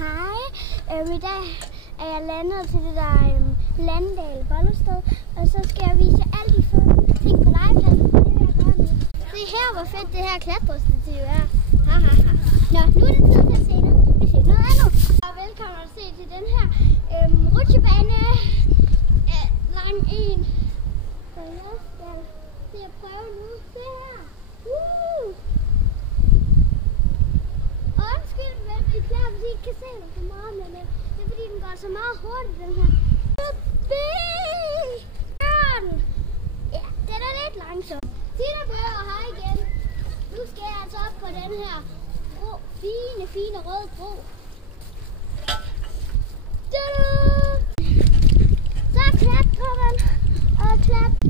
Hej. I dag er jeg landet til det der Landdal Bollested, og så skal jeg vise jer alle de fede ting på legepladsen. Det vil jeg gøre nu. Se her, hvor fedt det her klatrestativ er. Nå, nu er det tid til at se noget. Vi ser noget andet. Og velkommen at se til den her rutsjebane lang en. Så jeg skal se at prøve nu. Se her. Undskyld, men I klar, hvis I ikke kan se den så meget, men det er fordi, den går så meget hurtigt, den her. Ja, den er lidt langsom. Tina Bøger, hej igen. Nu skal jeg altså op på den her fine røde bro. Så klatrer man og klatrer.